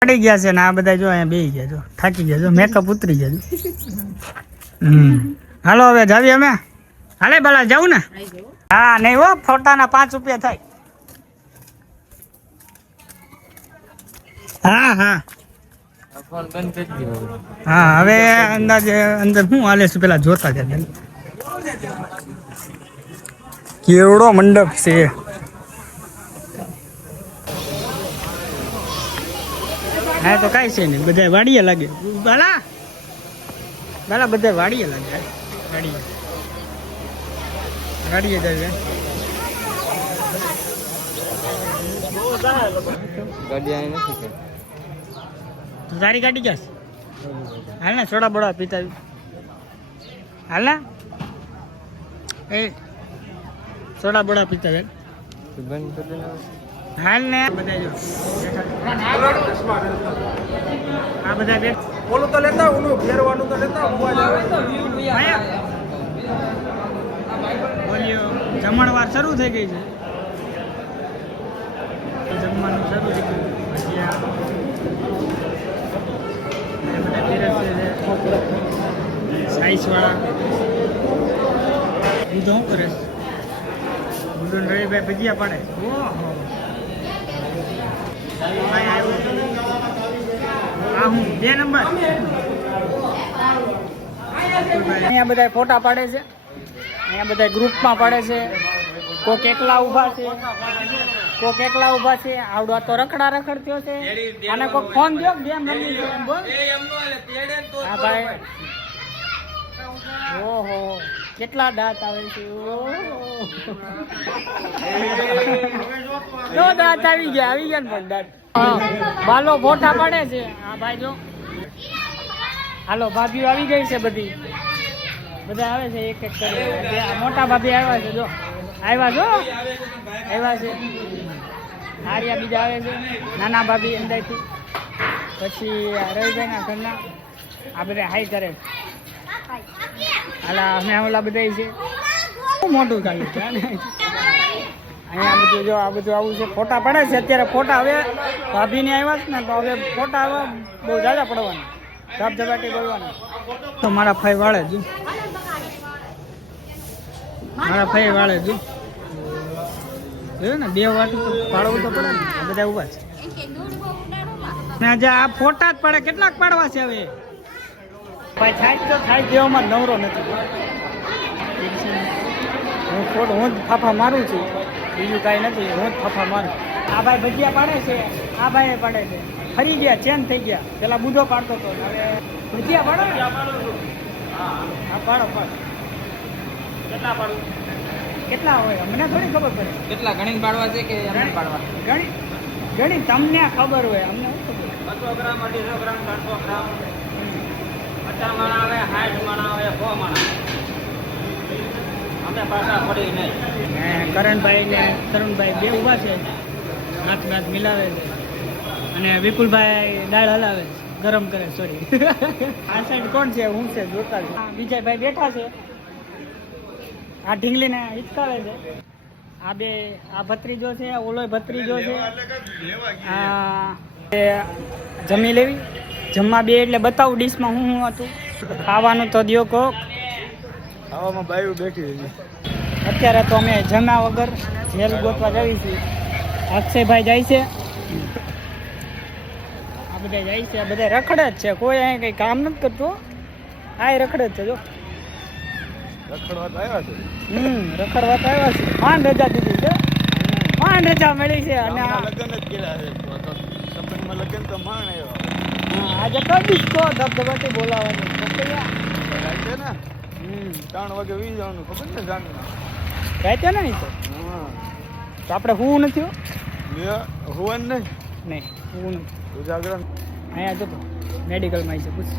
પડી ગયા છે ને આ બધા જો અહીંયા બેસી ગયા જો થાકી ગયા જો મેકઅપ ઉતરી ગયા જો હાલો હવે જાવી અમે હાલે ભલા જાવું ને હા નહીં હો ફોટાના 5 રૂપિયા થાય હા હા હા હવે અંદાજે અંદર શું હાલે છે પેલા જોતા છે કેવડો મંડપ છે હા તો કાંઈ છે નહીં બધા વાડીએ લાગે બાલા બાલા બધા વાડીએ લાગે વાડીએ જાય તારી ગાડી ક્યાં હાલ ને સોડા બોડા પીતા હાલ ને એ સોડા બોડા પીતા હાલ ને બધા જો આ બધા બે ઓલું તો લેતા ઓલું ફેરવાનું તો લેતા બોલ્યો જમણવાર શરૂ થઈ ગઈ છે જમવાનું શરૂ થઈ ગયું સાઈસવાળા દૂધ શું કરે દૂધ રવિભાઈ ભજીયા પાડે ઓહો હું 2 નંબર અહીંયા બધા ફોટા પાડે છે અહીંયા બધા ગ્રુપમાં પાડે છે કોક એકલા ઊભા છે આવડો તો રખડા રખડત્યો છે અને કોક ફોન દો ગેમ રમી છે એમ બોલ હા ભાઈ ઓહો કેટલા દાંત આવે છે જો દાંત આવી ગયા ને પણ દાંત બાલો ફોટા પાડે છે હા ભાઈ જો હાલો ભાભીઓ આવી ગઈ છે બધી બધા આવે છે એક કરી મોટા ભાભી આવ્યા છે જો આવ્યા છે હારિયા બીજા આવે છે નાના ભાભી અંદરથી પછી રવિભાઈના ઘરના આ બધા હાઈ કરે હાલા અમે ઓલા બધા છે મોટું ચાલુ છે અહીંયા બધું જો આ બધું આવું છે ફોટા પડે છે અત્યારે ફોટા હવે ભાભીને આવ્યા છે ને તો હવે ફોટા હવે બહુ જાજા પડવાના ધબધબાટી બોલવાના તો મારા ભાઈ વાળે જ જોયું ને 2 વાટું તો પાડવું તો પડે ને બધા ઉભા છે ને આજે આ ફોટા જ પડે કેટલાક પાડવા છે હવે ભાઈ થાય દેવામાં નવરો નથી હું જ ફાફા મારું છું બીજું કાંઈ નથી હું જ ફાફા મારું આ ભાઈ ભજીયા પાડે છે આ ભાઈ પાડે છે ફરી ગયા ચેન્જ થઈ ગયા પેલા બુધો પાડતો હતો હવે ભજીયા પાડો હા પાડો કેટલા પાડું કેટલા હોય મને થોડી ખબર પડે કેટલા ગણી પાડવા છે કે પાડવા ગણી તમને ખબર હોય અમને શું ખબર 100 ગ્રામ 250 ગ્રામ 300 ગ્રામ 50 માણા આવે 60 માણા આવે 100 માણા અમે પાછા પડી નહીં કરણભાઈ ને તરુણભાઈ બે ઊભા છે હાથ મિલાવે છે અને વિપુલભાઈ દાળ હલાવે છે ગરમ કરે સોરી આ સાઈડ કોણ છે હું છે જોતા છે વિજયભાઈ બેઠા છે આ ઢીંગલીને હિચકાવે છે આ બે આ ભત્રીજો છે ઓલો ભત્રીજો છે આ જમી લેવી જમવા બે એટલે બતાવું ડીશમાં શું હતું ખાવાનું તો દ્યો કોક ખાવામાં બાયું બેઠી છે અત્યારે તો અમે જમ્યા વગર જેલ ગોતવા જઈએ છીએ અક્ષયભાઈ જાય છે આ બધા જાય છે બધા રખડે જ છે કોઈ અહીં કંઈ કામ નથી કરતું આ રખડે જ છે જો રખડવા તો આવ્યા છે માંડ રજા દીધી છે માંડ રજા મળી છે અને લગ્ન જ કર્યા છે સપનમાં લગ્ન તો માંડ આવ્યો આજે કદી તો ધબધબાટી બોલાવવાનું છે ને 3 વાગે વી જવાનું ખબર ને જાણવું રાતે ને નહીં તો આપણે હું નથી હોવાનું નહીં હું નથી ઉજાગરણ અહીંયા જતો મેડિકલમાં છે પૂછ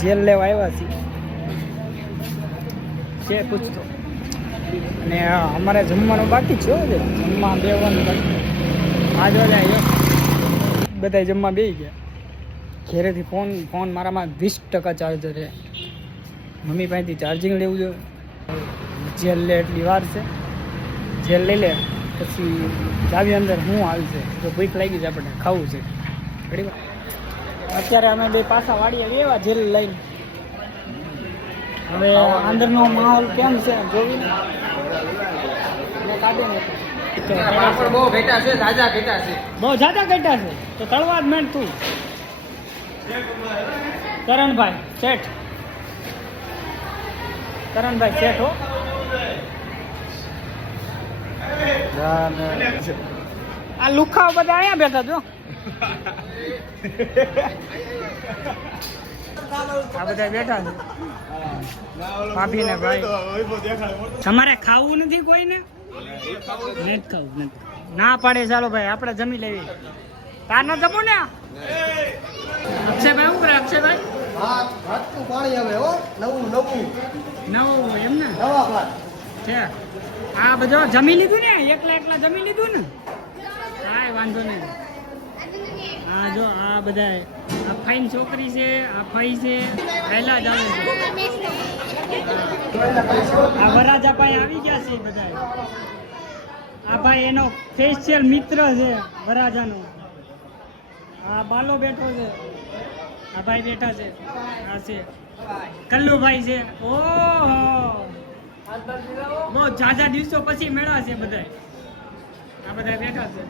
જેલ લેવા આવ્યા છીએ પૂછતો અને અમારે જમવાનું બાકી છે જમવા બેવાનું બાકી આ જો બધા જમવા બેસી ગયા ઘેરેથી ફોન મારામાં 20% ચાર્જર છે મમ્મી પાસેથી ચાર્જિંગ લેવું જોઈએ જેલ લે એટલી વાર છે જેલ લઈ લે પછી જાવી અંદર શું આવશે જો ભૂખ લાગી છે આપણને ખાવું છે ઘડી અત્યારે અમે બે પાછા વાડીએ એવા જેલ લઈને હવે અંદરનો માહોલ કેમ છે જોઈને કાઢી બહુ ઘેટા છે તાજા ઘેટા છે બહુ જાજા ઘેટા છે તો તળવા જ મેન તું કરણભાઈ શેઠ હો આ લુખાઓ બધા અહીંયા બેઠા જો આ બધા બેઠા છે ભાભી ને ભાઈ તમારે ખાવું નથી કોઈને નથી ખાવું નથી ના પાડે ચાલો ભાઈ આપણે જમી લેવી તાર ના જમો ને અક્ષયભાઈ ઉપર અક્ષયભાઈ પાણી હવે હો નવું એમ ને નવા ભાત છે આ બધો જમી લીધું ને એકલા જમી લીધું ને કાંઈ વાંધો નહીં હા જો આ બધા આ ફાઈન છોકરી છે આ ફાઈ છે પહેલા જ આવે છે આ વરાજા ભાઈ આવી ગયા છે બધા આ ભાઈ એનો સ્પેશિયલ મિત્ર છે વરાજાનો આ બાલો બેઠો છે આ ભાઈ બેઠા છે આ છે કલ્લુભાઈ છે ઓહો બહુ ઝાઝા દિવસો પછી મેળા છે બધા આ બધા બેઠા છે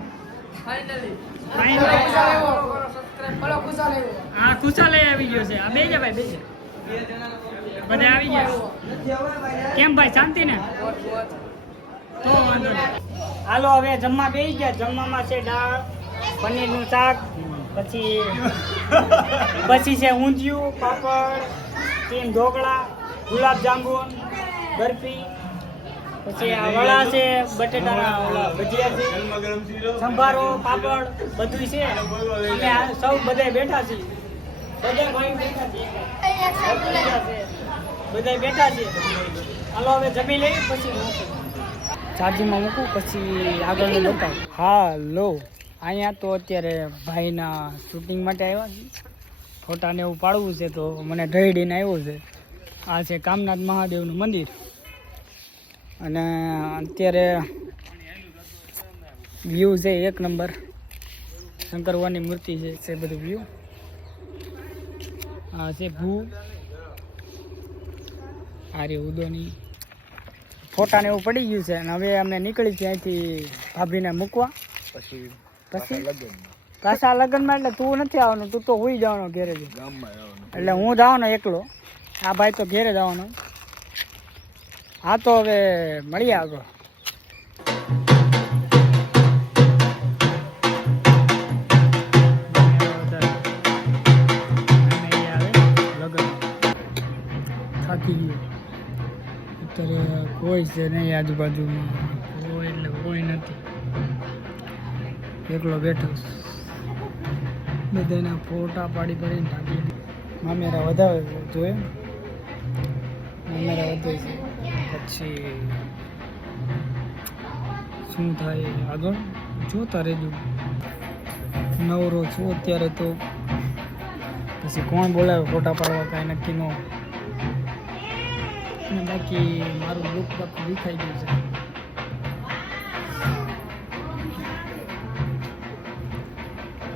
હા ખુશાલ આવી ગયો છે આ બે ભાઈ બે બધા આવી ગયા કેમ ભાઈ શાંતિ ને તો વાંધો નહીં હાલો હવે જમવા બેસી ગયા જમવામાં છે દાળ પનીરનું શાક પછી છે ઊંધિયું પાપડ ટીમ ઢોકળા ગુલાબ જાંબુ બરફી પછી આ વડા છે બટેટાના ઓલા ભજીયા છે સંભારો પાપડ બધું છે એટલે આ સૌ બધા બેઠા છે બધા ભાઈ બેઠા છે બધા બેઠા છે હાલો હવે જમી લઈએ પછી ચાર્જિંગમાં મૂકું પછી આગળનું બતાવું હાલો અહીંયા તો અત્યારે ભાઈના શૂટિંગ માટે આવ્યા છે ફોટાને એવું પાડવું છે તો મને ઢળીને આવ્યું છે આ છે કામનાથ મહાદેવનું મંદિર અને અત્યારે વ્યૂ છે એક નંબર શંકર ભગવાનની મૂર્તિ છે બધું વ્યૂ આ છે ભૂ આરે ઉદોની ફોટાને એવું પડી ગયું છે અને હવે અમને નીકળી છે અહીંથી ભાભીને મૂકવા પછી પાછા લગ્નમાં એટલે તું નથી આવવાનું તું તો હોઈ જવાનો ઘેરે જ એટલે હું જવાનો એકલો આ ભાઈ તો ઘેરે જવાનો હા તો હવે મળીએ આગળ થાકી ગયો અત્યારે કોઈ છે નહીં આજુબાજુમાં કોઈ એટલે કોઈ નથી એકલો બેઠો બધાના ફોટા પાડીને ઢાંકી મામેરા વધારે જોઈએ મામેરા વધે છે પછી શું થાય આગળ જોતા રહેજો નવરો છું અત્યારે તો પછી કોણ બોલાવે ફોટા પાડવા કાંઈ નક્કી ન અને બાકી મારું લુક દેખાઈ ગયું છે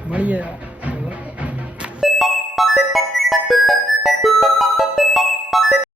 મળીએ